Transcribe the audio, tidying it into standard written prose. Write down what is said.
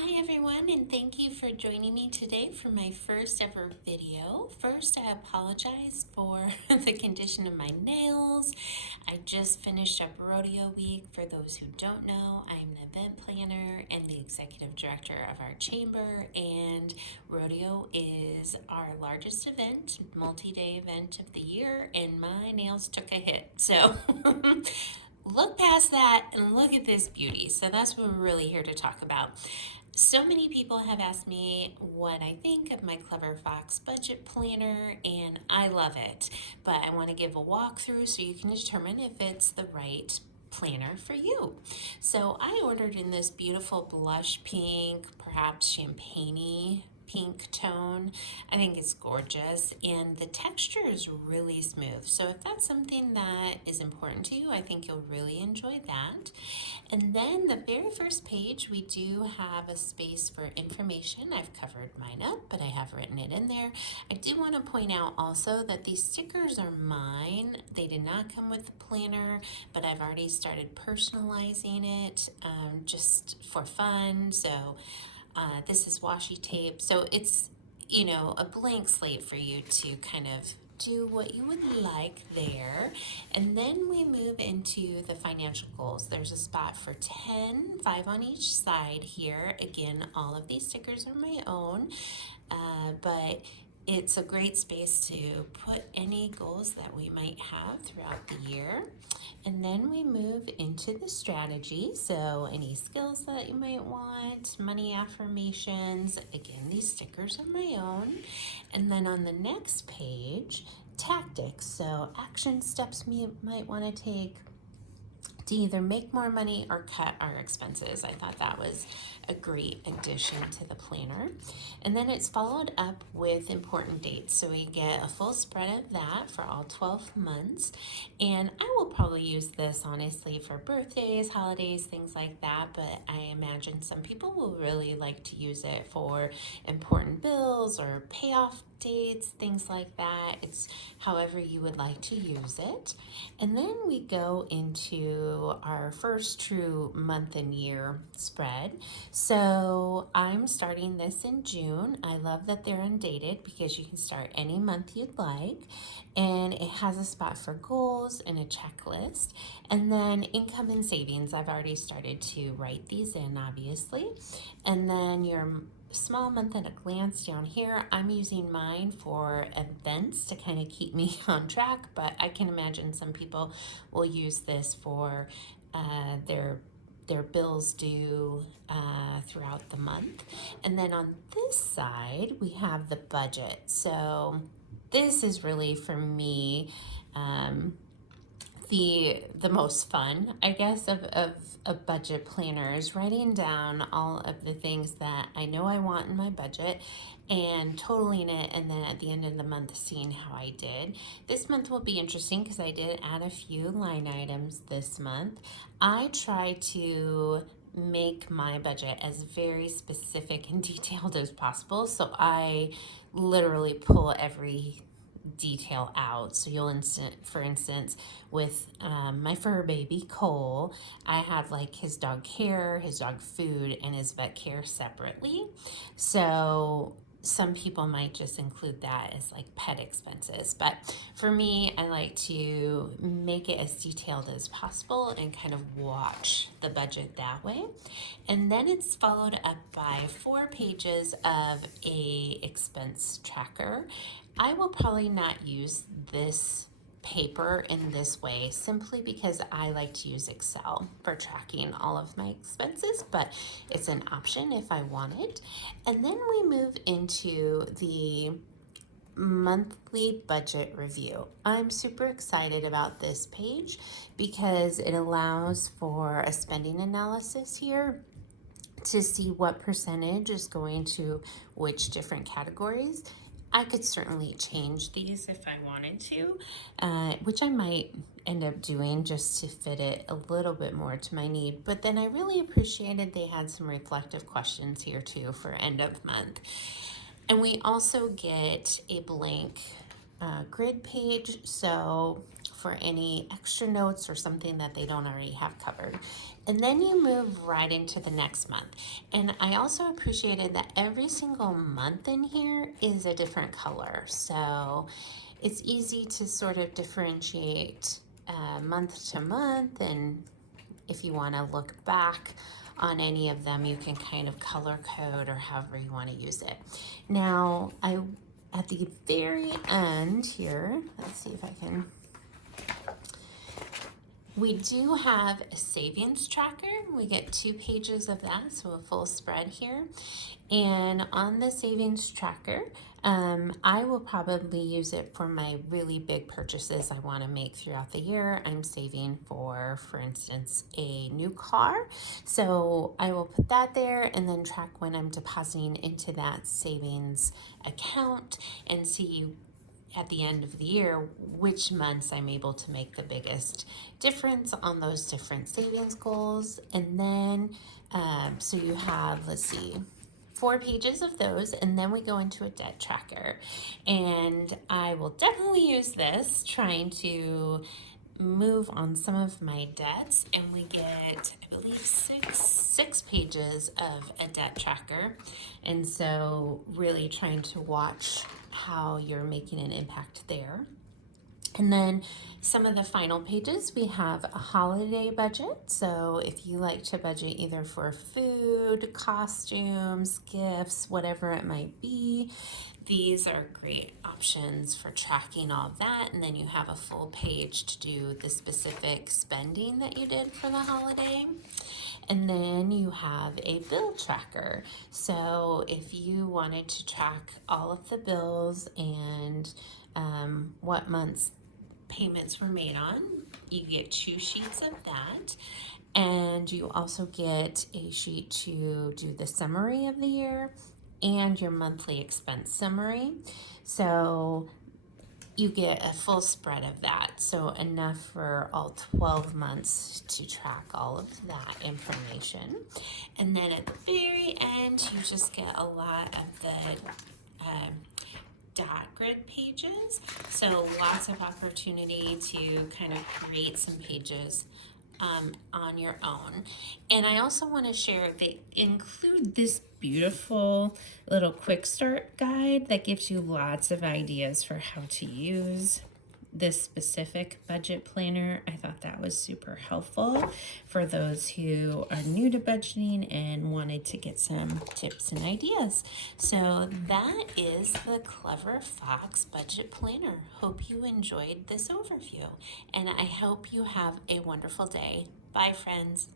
Hi everyone, and thank you for joining me today for my first ever video. First, I apologize for the condition of my nails. I just finished up rodeo week. For those who don't know, I'm the event planner and the executive director of our chamber, and rodeo is our largest event, multi-day event of the year, and my nails took a hit. So look past that and look at this beauty. So that's what we're really here to talk about. So many people have asked me what I think of my Clever Fox budget planner, and I love it. But I want to give a walkthrough so you can determine if it's the right planner for you. So I ordered in this beautiful blush pink, perhaps champagne pink tone. I think it's gorgeous, and the texture is really smooth. So if that's something that is important to you, I think you'll really enjoy that. And then the very first page, we do have a space for information. I've covered mine up, but I have written it in there. I do want to point out also that these stickers are mine. They did not come with the planner, but I've already started personalizing it just for fun. So this is washi tape. So it's, a blank slate for you to kind of do what you would like there. And then we move into the financial goals. There's a spot for 10, 5 on each side here. Again, all of these stickers are my own, but it's a great space to put any goals that we might have throughout the year. And then we move into the strategy. So any skills that you might want, money affirmations. Again, these stickers are my own. And then on the next page, tactics. So action steps we might want to take to either make more money or cut our expenses. I thought that was a great addition to the planner. And then it's followed up with important dates. So we get a full spread of that for all 12 months. And I will probably use this honestly for birthdays, holidays, things like that. But I imagine some people will really like to use it for important bills or payoff dates, things like that. It's however you would like to use it. And then we go into our first true month and year spread. So I'm starting this in June. I love that they're undated because you can start any month you'd like. And it has a spot for goals and a checklist. And then income and savings. I've already started to write these in, obviously. And then your small month at a glance down here. I'm using mine for events to kind of keep me on track, but I can imagine some people will use this for their bills due throughout the month. And then on this side, we have the budget. So this is really for me the most fun, I guess, of a budget planner is writing down all of the things that I know I want in my budget and totaling it, and then at the end of the month seeing how I did. This month will be interesting because I did add a few line items this month. I try to make my budget as very specific and detailed as possible, so I literally pull every detail out. So for instance, with my fur baby Cole, I have like his dog care, his dog food, and his vet care separately. So some people might just include that as like pet expenses, but for me, I like to make it as detailed as possible and kind of watch the budget that way. And then it's followed up by 4 pages of a expense tracker. I will probably not use this paper in this way simply because I like to use Excel for tracking all of my expenses, but it's an option if I want it. And then we move into the monthly budget review. I'm super excited about this page because it allows for a spending analysis here to see what percentage is going to which different categories. I could certainly change these if I wanted to, which I might end up doing just to fit it a little bit more to my need. But then I really appreciated they had some reflective questions here too for end of month. And we also get a blank grid page. So for any extra notes or something that they don't already have covered. And then you move right into the next month. And I also appreciated that every single month in here is a different color. So it's easy to sort of differentiate month to month, and if you want to look back on any of them, you can kind of color code or however you want to use it. Now, at the very end here, let's see if I can, we do have a savings tracker. We get 2 pages of that, so a full spread here. And on the savings tracker, I will probably use it for my really big purchases I want to make throughout the year. I'm saving for instance, a new car. So I will put that there and then track when I'm depositing into that savings account and see at the end of the year which months I'm able to make the biggest difference on those different savings goals. And then so you have, let's see, 4 pages of those, and then we go into a debt tracker. And I will definitely use this trying to move on some of my debts, and we get, I believe, six pages of a debt tracker. And so really trying to watch how you're making an impact there. And then some of the final pages, we have a holiday budget. So if you like to budget either for food, costumes, gifts, whatever it might be, these are great options for tracking all of that. And then you have a full page to do the specific spending that you did for the holiday. And then you have a bill tracker. So if you wanted to track all of the bills and what months payments were made on, you get 2 sheets of that. And you also get a sheet to do the summary of the year and your monthly expense summary. So you get a full spread of that. So enough for all 12 months to track all of that information. And then at the very end, you just get a lot of the dot grid pages. So lots of opportunity to kind of create some pages on your own. And I also want to share, they include this beautiful little quick start guide that gives you lots of ideas for how to use this specific budget planner. I thought that was super helpful for those who are new to budgeting and wanted to get some tips and ideas. So that is the Clever Fox Budget Planner. Hope you enjoyed this overview, and I hope you have a wonderful day. Bye, friends.